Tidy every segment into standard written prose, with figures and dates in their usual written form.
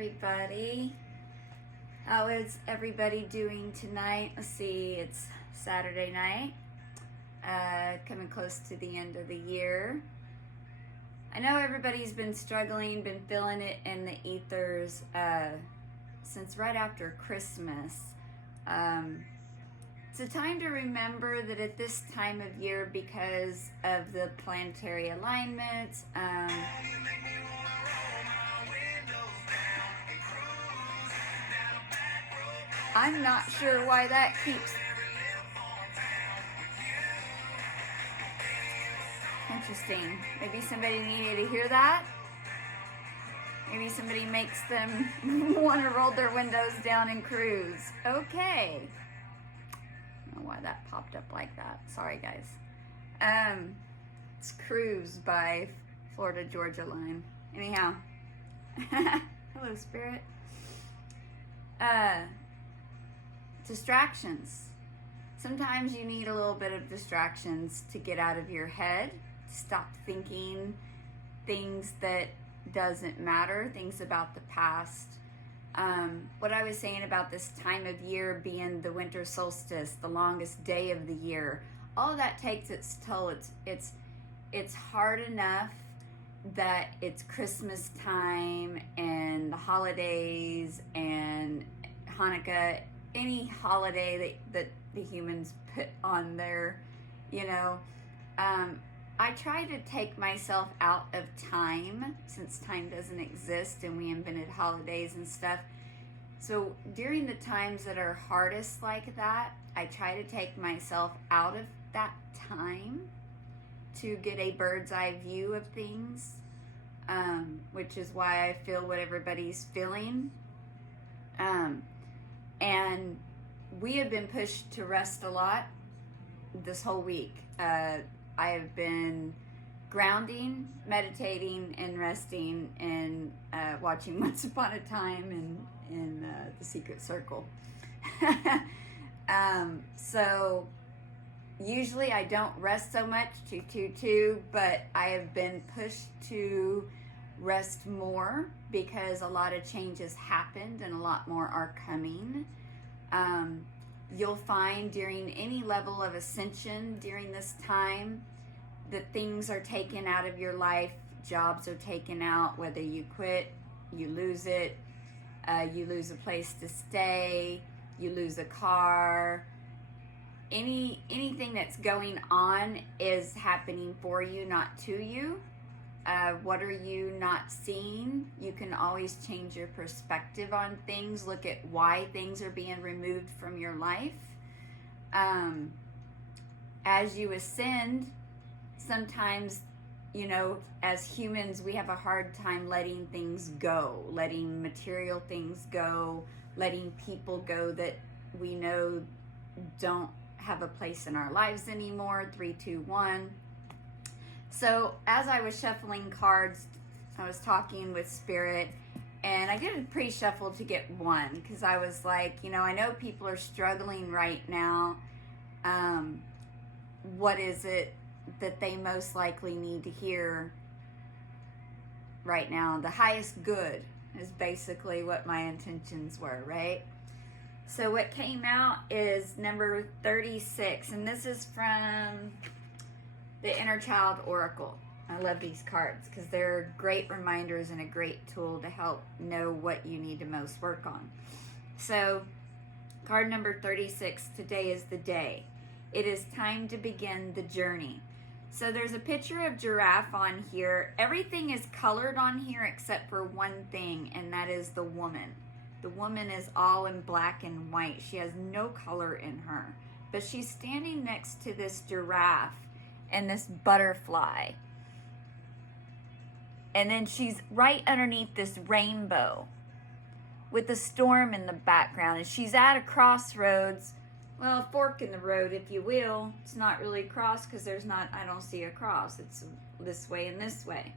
everybody. How is everybody doing tonight? Let's see, it's Saturday night, coming close to the end of the year. I know everybody's been struggling, been feeling it in the ethers since right after Christmas. It's a time to remember that at this time of year, because of the planetary alignments, I'm not sure why that keeps... Interesting. Maybe somebody needed to hear that. Maybe somebody makes them want to roll their windows down and cruise. Okay. I don't know why that popped up like that. Sorry, guys. It's Cruise by Florida Georgia Line. Anyhow. Hello, Spirit. Distractions. Sometimes you need a little bit of distractions to get out of your head, stop thinking things that doesn't matter, things about the past. What I was saying about this time of year being the winter solstice, the longest day of the year, all that takes its toll. It's hard enough that it's Christmas time and the holidays and Hanukkah, any holiday that the humans put on there, I try to take myself out of time, since time doesn't exist and we invented holidays and stuff. So during the times that are hardest like that, I try to take myself out of that time to get a bird's eye view of things, which is why I feel what everybody's feeling. And we have been pushed to rest a lot this whole week. I have been grounding, meditating, and resting, and watching Once Upon a Time in The Secret Circle. So usually I don't rest so much, but I have been pushed to rest more because a lot of changes happened and a lot more are coming. You'll find during any level of ascension during this time that things are taken out of your life, jobs are taken out, whether you quit, you lose it, you lose a place to stay, you lose a car. Anything that's going on is happening for you, not to you. What are you not seeing? You can always change your perspective on things. Look at why things are being removed from your life. As you ascend, sometimes, as humans, we have a hard time letting things go, letting material things go, letting people go that we know don't have a place in our lives anymore. 3, 2, 1. So as I was shuffling cards, I was talking with Spirit, and I did a pre-shuffle to get one, because I was like, I know people are struggling right now. What is it that they most likely need to hear right now? The highest good is basically what my intentions were, right? So what came out is number 36, and this is from the Inner Child Oracle. I love these cards because they're great reminders and a great tool to help know what you need to most work on. So, card number 36, today is the day. It is time to begin the journey. So there's a picture of giraffe on here. Everything is colored on here except for one thing, and that is the woman. The woman is all in black and white. She has no color in her, but she's standing next to this giraffe and this butterfly. And then she's right underneath this rainbow with a storm in the background. And she's at a crossroads, well, a fork in the road, if you will. It's not really a cross because I don't see a cross. It's this way and this way.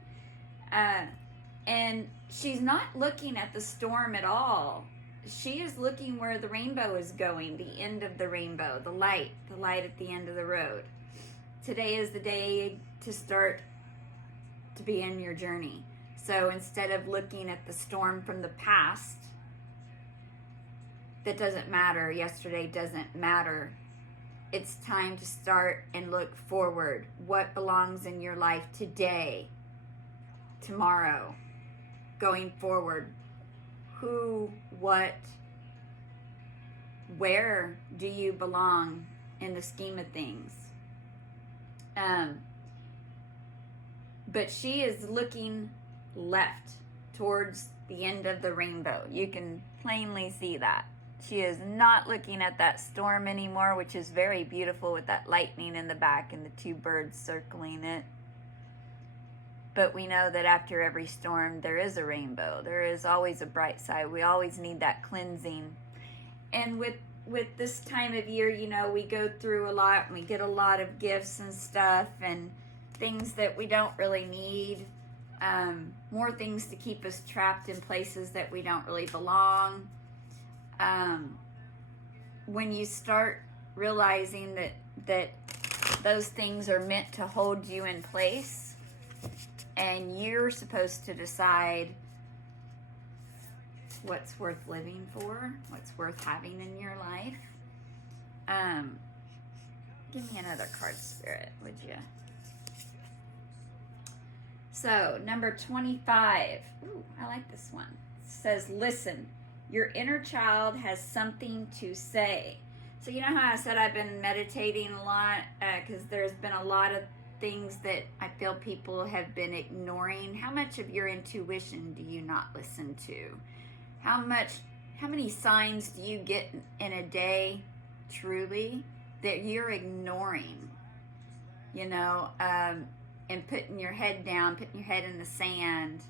And she's not looking at the storm at all. She is looking where the rainbow is going, the end of the rainbow, the light at the end of the road. Today is the day to start to begin your journey. So instead of looking at the storm from the past, that doesn't matter, yesterday doesn't matter, it's time to start and look forward. What belongs in your life today, tomorrow, going forward? Who, what, where do you belong in the scheme of things? But she is looking left towards the end of the rainbow. You can plainly see that. She is not looking at that storm anymore, which is very beautiful with that lightning in the back and the two birds circling it. But we know that after every storm, there is a rainbow. There is always a bright side. We always need that cleansing. And with this time of year, you know, we go through a lot and we get a lot of gifts and stuff and things that we don't really need. More things to keep us trapped in places that we don't really belong. When you start realizing that those things are meant to hold you in place, and you're supposed to decide what's worth living for, what's worth having in your life. Give me another card, Spirit, would you? So, number 25. Ooh, I like this one. It says, listen, your inner child has something to say. So, you know how I said I've been meditating a lot? Because there's been a lot of things that I feel people have been ignoring. How much of your intuition do you not listen to? How many signs do you get in a day, truly, that you're ignoring? You know, and putting your head down, putting your head in the sand.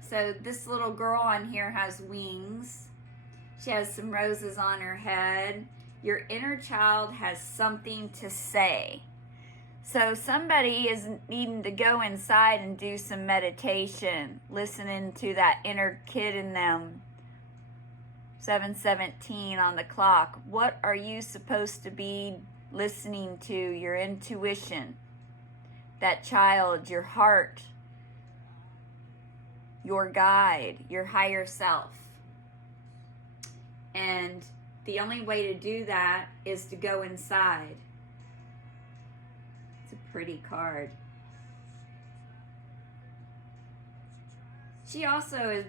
So this little girl on here has wings. She has some roses on her head. Your inner child has something to say. So somebody is needing to go inside and do some meditation, listening to that inner kid in them. 7:17 on the clock. What are you supposed to be listening to? Your intuition, that child, your heart, your guide, your higher self. And the only way to do that is to go inside. It's a pretty card. She also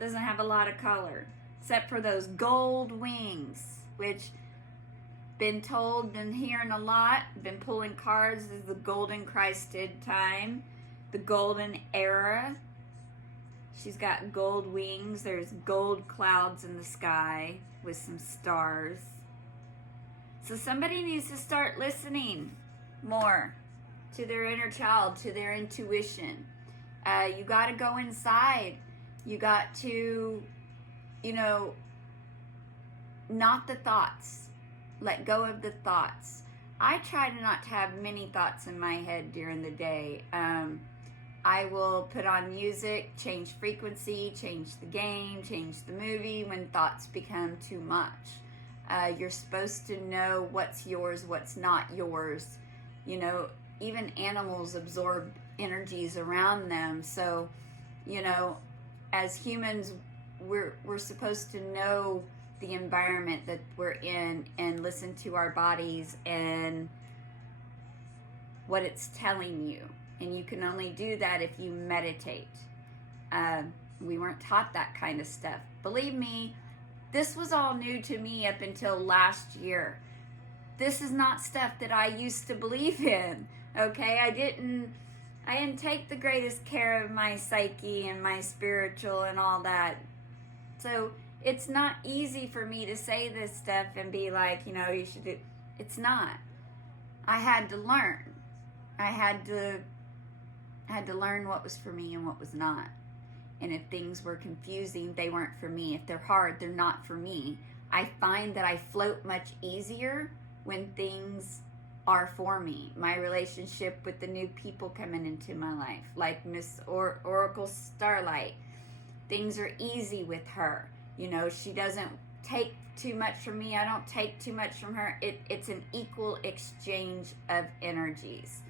doesn't have a lot of color, except for those gold wings, which been told, been hearing a lot, been pulling cards as the golden Christed time, the golden era. She's got gold wings. There's gold clouds in the sky with some stars. So somebody needs to start listening more to their inner child, to their intuition. You got to go inside. You got to, not the thoughts. Let go of the thoughts. I try to not to have many thoughts in my head during the day. I will put on music, change frequency, change the game, change the movie when thoughts become too much. You're supposed to know what's yours, what's not yours. Even animals absorb energies around them. So, as humans, we're supposed to know the environment that we're in and listen to our bodies and what it's telling you. And you can only do that if you meditate. We weren't taught that kind of stuff. Believe me, this was all new to me up until last year. This is not stuff that I used to believe in, okay? I didn't take the greatest care of my psyche and my spiritual and all that. So it's not easy for me to say this stuff and be like, you should do. It's not. I had to learn. I had to learn what was for me and what was not. And if things were confusing, they weren't for me. If they're hard, they're not for me. I find that I float much easier when things are for me. My relationship with the new people coming into my life, like Miss Oracle Starlight. Things are easy with her. She doesn't take too much from me. I don't take too much from her. It's an equal exchange of energies.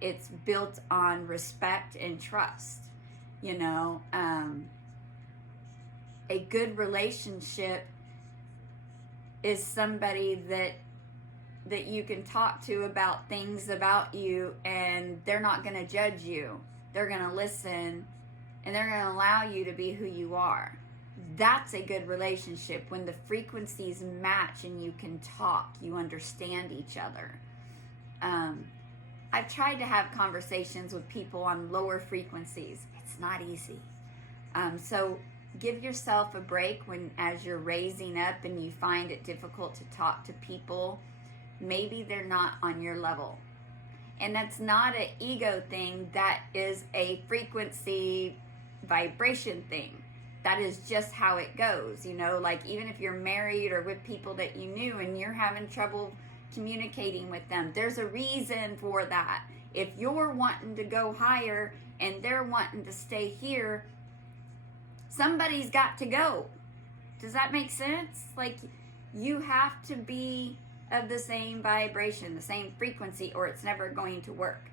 It's built on respect and trust. You know, a good relationship is somebody that you can talk to about things about you, and they're not going to judge you. They're going to listen, and they're going to allow you to be who you are. That's a good relationship, when the frequencies match and you can talk, you understand each other. I've tried to have conversations with people on lower frequencies. It's not easy. So give yourself a break as you're raising up and you find it difficult to talk to people. Maybe they're not on your level. And that's not an ego thing. That is a frequency vibration thing. That is just how it goes. You know, like even if you're married or with people that you knew and you're having trouble communicating with them, there's a reason for that. If you're wanting to go higher and they're wanting to stay here, somebody's got to go. Does that make sense? Like, you have to be of the same vibration, the same frequency, or it's never going to work.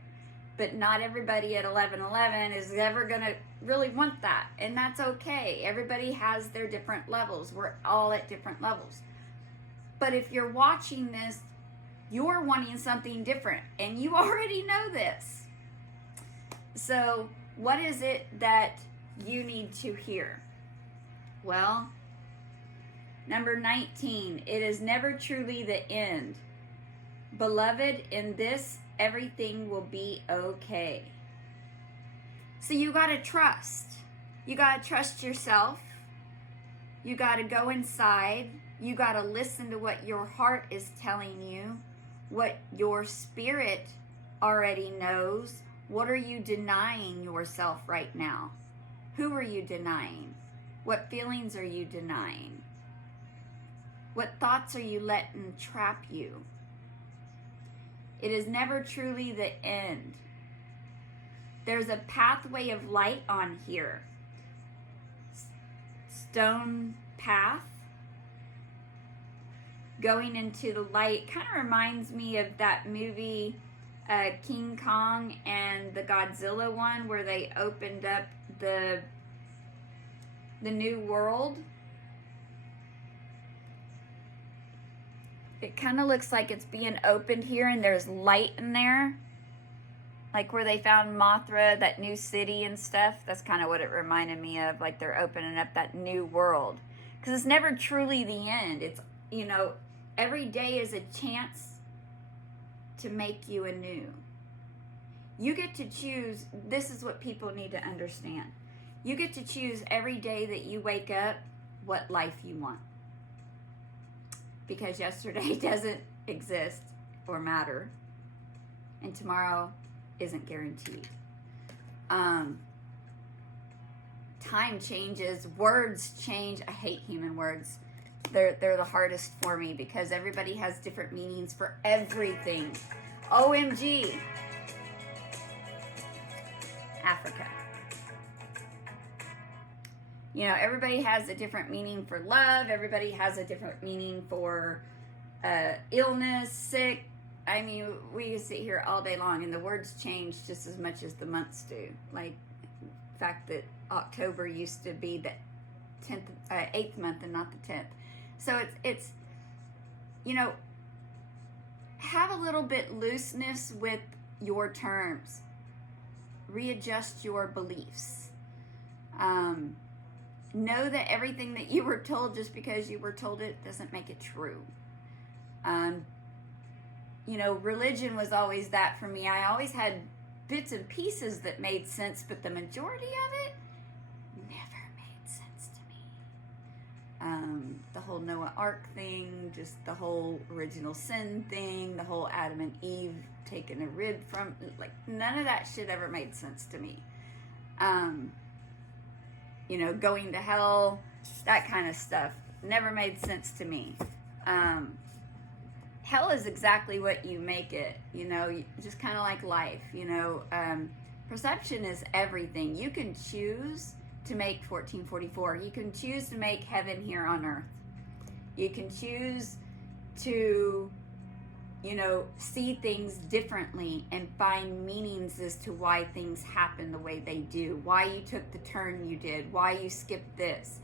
But not everybody at 1111 is ever going to really want that, and that's okay. Everybody has their different levels. We're all at different levels. But if you're watching this, you're wanting something different, and you already know this. So what is it that you need to hear? Well, number 19, it is never truly the end. Beloved, in this, everything will be okay. So you got to trust. You got to trust yourself. You got to go inside. You got to listen to what your heart is telling you, what your spirit already knows. What are you denying yourself right now? Who are you denying? What feelings are you denying? What thoughts are you letting trap you? It is never truly the end. There's a pathway of light on here. Stone path. Going into the light kind of reminds me of that movie King Kong and the Godzilla one, where they opened up the new world. It kind of looks like it's being opened here, and there's light in there, like where they found Mothra, that new city and stuff. That's kind of what it reminded me of, like they're opening up that new world, because it's never truly the end. It's, you know, every day is a chance to make you anew. You get to choose. This is what people need to understand. You get to choose every day that you wake up what life you want. Because yesterday doesn't exist or matter, and tomorrow isn't guaranteed. Time changes, words change. I hate human words. They're the hardest for me because everybody has different meanings for everything. OMG. Africa. You know, everybody has a different meaning for love. Everybody has a different meaning for illness, sick. I mean, we can sit here all day long, and the words change just as much as the months do. Like the fact that October used to be the 8th month and not the 10th. So it's you know, have a little bit looseness with your terms. Readjust your beliefs. Know that everything that you were told, just because you were told it, doesn't make it true. You know, religion was always that for me. I always had bits and pieces that made sense, but the majority of it never made sense to me. The whole Noah Ark thing, just the whole original sin thing, the whole Adam and Eve taking a rib from, like, none of that shit ever made sense to me. You know, going to hell, that kind of stuff never made sense to me. Hell is exactly what you make it, you know, just kind of like life, you know. Perception is everything. You can choose to make 1444. You can choose to make heaven here on earth. You can choose to see things differently and find meanings as to why things happen the way they do, why you took the turn you did, why you skipped this.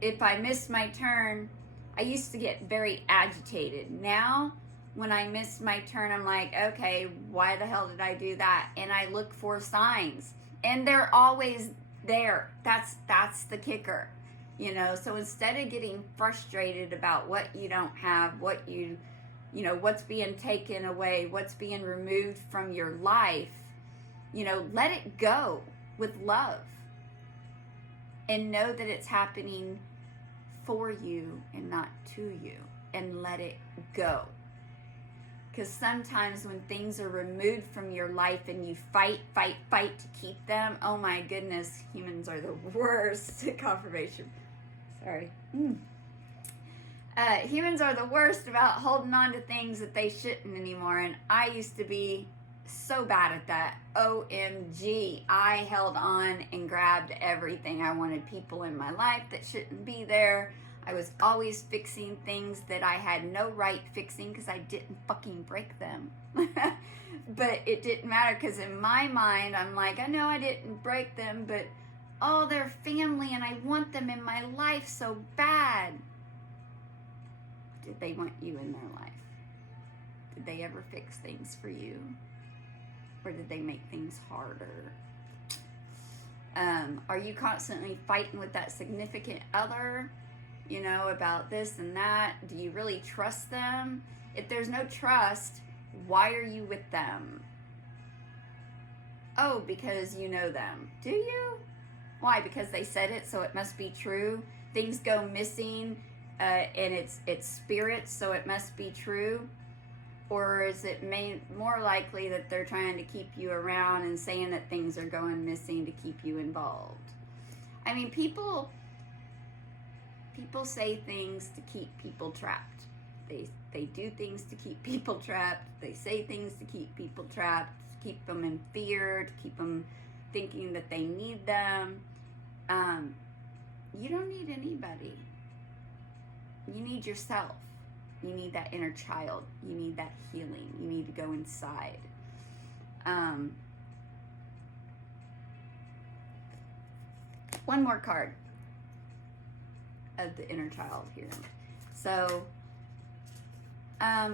If I missed my turn, I used to get very agitated. Now, when I miss my turn, I'm like, okay, why the hell did I do that? And I look for signs, and they're always there. That's the kicker, So instead of getting frustrated about what you don't have, what's being taken away, what's being removed from your life, let it go with love, and know that it's happening for you and not to you, and let it go. Because sometimes when things are removed from your life and you fight to keep them, oh my goodness, humans are the worst. Confirmation. Sorry. Humans are the worst about holding on to things that they shouldn't anymore. And I used to be so bad at that. OMG. I held on and grabbed everything. I wanted people in my life that shouldn't be there. I was always fixing things that I had no right fixing because I didn't fucking break them. But it didn't matter, because in my mind, I'm like, I know I didn't break them, but oh, they're family and I want them in my life so bad. Did they want you in their life? Did they ever fix things for you? Or did they make things harder? Are you constantly fighting with that significant other? About this and that? Do you really trust them? If there's no trust, why are you with them? Oh, because you know them. Do you? Why? Because they said it, so it must be true. Things go missing, and it's spirits, so it must be true. Or is it more likely that they're trying to keep you around and saying that things are going missing to keep you involved? I mean, people say things to keep people trapped. They do things to keep people trapped. They say things to keep people trapped, to keep them in fear, to keep them thinking that they need them. You don't need anybody. You need yourself. You need that inner child. You need that healing. You need to go inside. One more card of the inner child here. So, I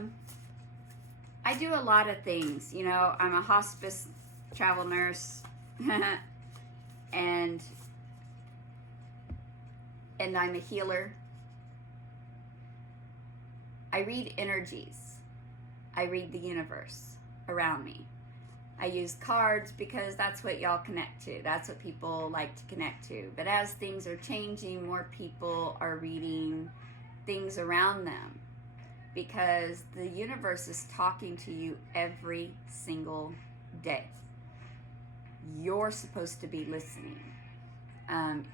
do a lot of things. I'm a hospice travel nurse, and I'm a healer. I read energies. I read the universe around me. I use cards because that's what y'all connect to. That's what people like to connect to. But as things are changing, more people are reading things around them, because the universe is talking to you every single day. You're supposed to be listening.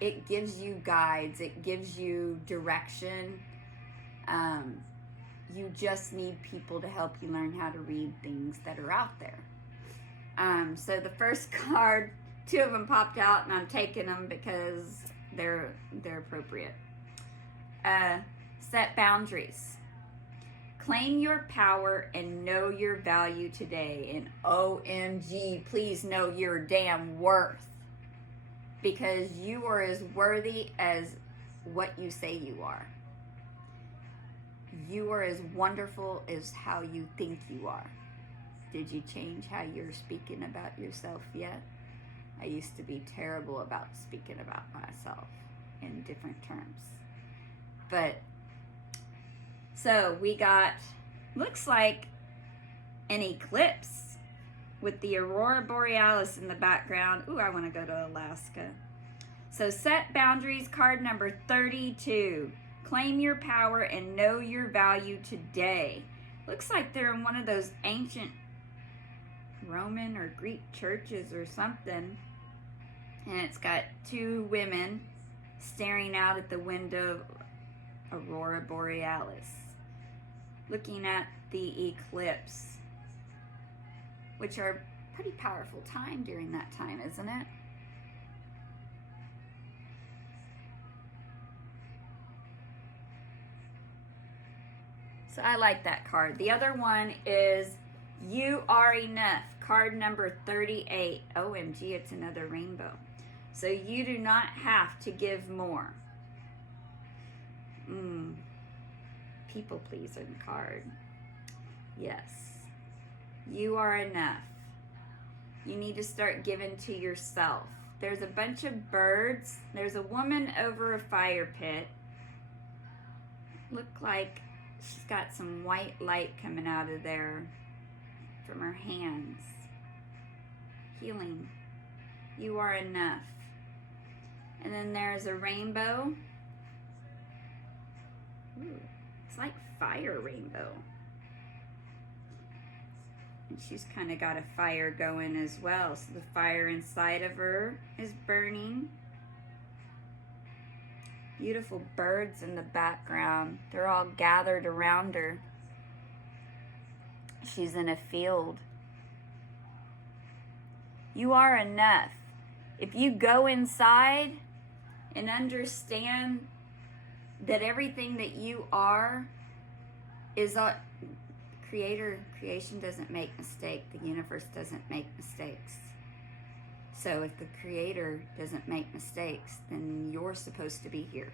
It gives you guides. It gives you direction. You just need people to help you learn how to read things that are out there. So the first card, 2 of them popped out, and I'm taking them because they're appropriate. Set boundaries. Claim your power and know your value today. And OMG, please know your damn worth, because you are as worthy as what you say you are. You are as wonderful as how you think you are. Did you change how you're speaking about yourself yet? I used to be terrible about speaking about myself in different terms. But, so we got, looks like an eclipse with the Aurora Borealis in the background. Ooh, I want to go to Alaska. So set boundaries, card number 32. Claim your power and know your value today. Looks like they're in one of those ancient Roman or Greek churches or something. And it's got 2 women staring out at the window of Aurora Borealis, looking at the eclipse, which are a pretty powerful time during that time, isn't it? So I like that card. The other one is You Are Enough, card number 38. OMG, it's another rainbow. So you do not have to give more. People pleasing card. Yes. You are enough. You need to start giving to yourself. There's a bunch of birds. There's a woman over a fire pit. Look like she's got some white light coming out of there from her hands. Healing. You are enough. And then there's a rainbow. Ooh, it's like fire rainbow. And she's kind of got a fire going as well. So the fire inside of her is burning. Beautiful birds in the background. They're all gathered around her. She's in a field. You are enough. If you go inside and understand that everything that you are is a creation doesn't make mistakes. The universe doesn't make mistakes. So if the creator doesn't make mistakes, then you're supposed to be here.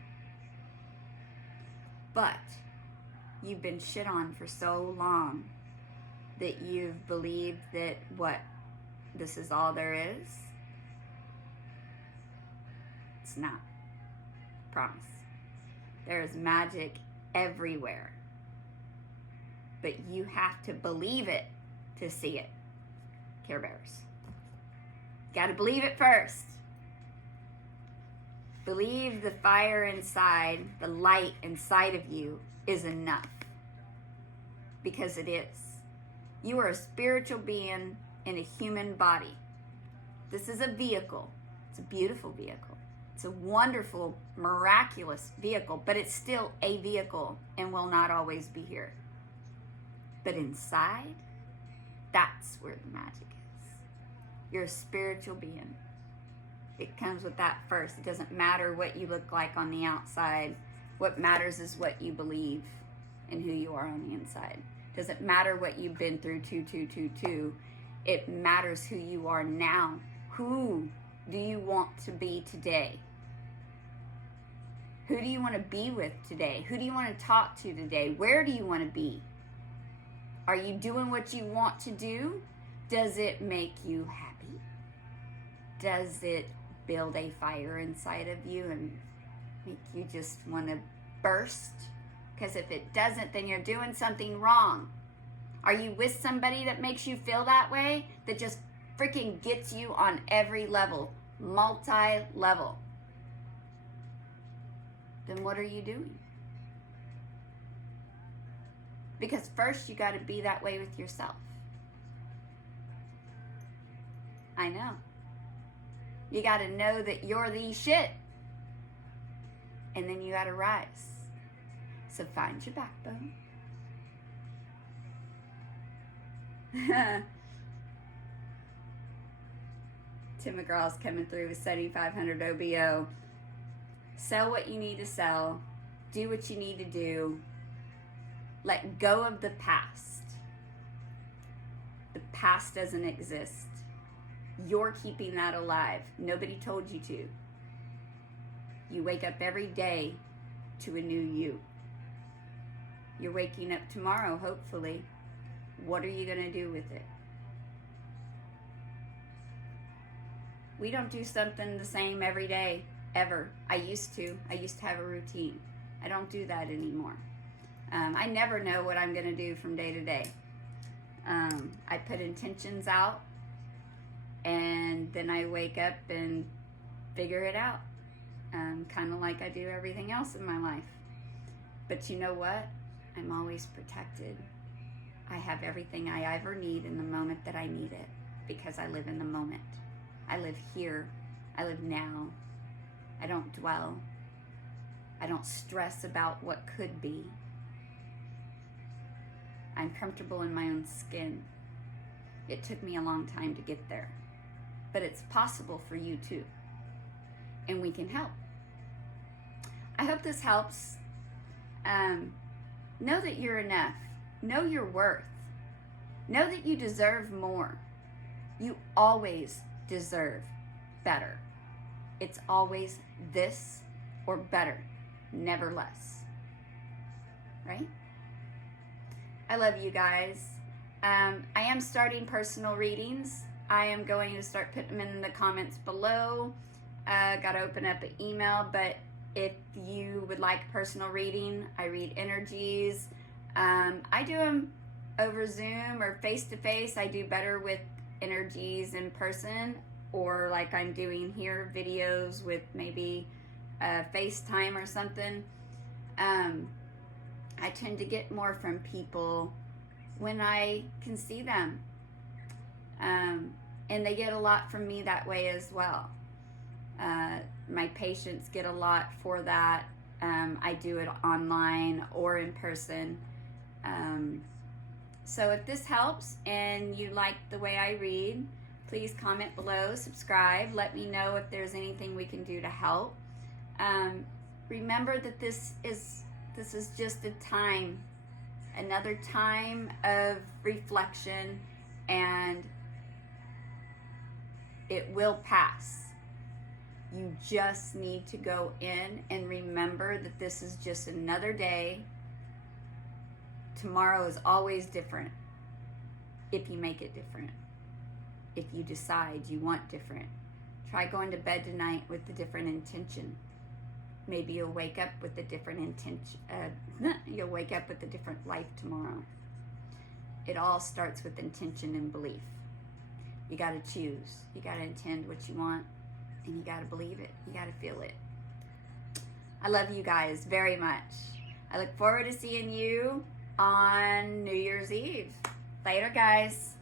But you've been shit on for so long that you've believed that this is all there is. It's not. Promise. There is magic everywhere. But you have to believe it to see it. Care Bears. Got to believe it first. Believe the fire inside, the light inside of you is enough. Because it is. You are a spiritual being in a human body. This is a vehicle. It's a beautiful vehicle. It's a wonderful, miraculous vehicle, but it's still a vehicle and will not always be here. But inside, that's where the magic is. You're a spiritual being. It comes with that first. It doesn't matter what you look like on the outside. What matters is what you believe and who you are on the inside. It doesn't matter what you've been through, It matters who you are now. Who do you want to be today? Who do you want to be with today? Who do you want to talk to today? Where do you want to be? Are you doing what you want to do? Does it make you happy? Does it build a fire inside of you and make you just want to burst? Because if it doesn't, then you're doing something wrong. Are you with somebody that makes you feel that way? That just freaking gets you on every level, multi-level? Then what are you doing? Because first you got to be that way with yourself. I know. You got to know that you're the shit. And then you got to rise. So find your backbone. Tim McGraw's coming through with 7,500 OBO. Sell what you need to sell. Do what you need to do. Let go of the past. The past doesn't exist. You're keeping that alive. Nobody told you to. You wake up every day to a new you. You're waking up tomorrow, hopefully. What are you going to do with it? We don't do something the same every day, ever. I used to have a routine. I don't do that anymore. I never know what I'm going to do from day to day. I put intentions out, and then I wake up and figure it out. Kind of like I do everything else in my life. But you know what? I'm always protected. I have everything I ever need in the moment that I need it, because I live in the moment. I live here. I live now. I don't dwell. I don't stress about what could be. I'm comfortable in my own skin. It took me a long time to get there, but it's possible for you too, and we can help. I hope this helps. Know that you're enough. Know your worth. Know that you deserve more. You always deserve better. It's always this or better, never less. Right? I love you guys. I am starting personal readings. I am going to start putting them in the comments below. Got to open up an email, but if you would like personal reading, I read energies. I do them over Zoom or face-to-face. I do better with energies in person, or like I'm doing here, videos with maybe FaceTime or something. I tend to get more from people when I can see them. And they get a lot from me that way as well. My patients get a lot for that. I do it online or in person. So if this helps and you like the way I read, please comment below, subscribe, let me know if there's anything we can do to help. Remember that this is just a time, another time of reflection, and it will pass. You just need to go in and remember that this is just another day. Tomorrow is always different if you make it different. If you decide you want different. Try going to bed tonight with a different intention. Maybe you'll wake up with a different intention. You'll wake up with a different life tomorrow. It all starts with intention and belief. You got to choose. You got to intend what you want, and you got to believe it. You got to feel it. I love you guys very much. I look forward to seeing you on New Year's Eve. Later, guys.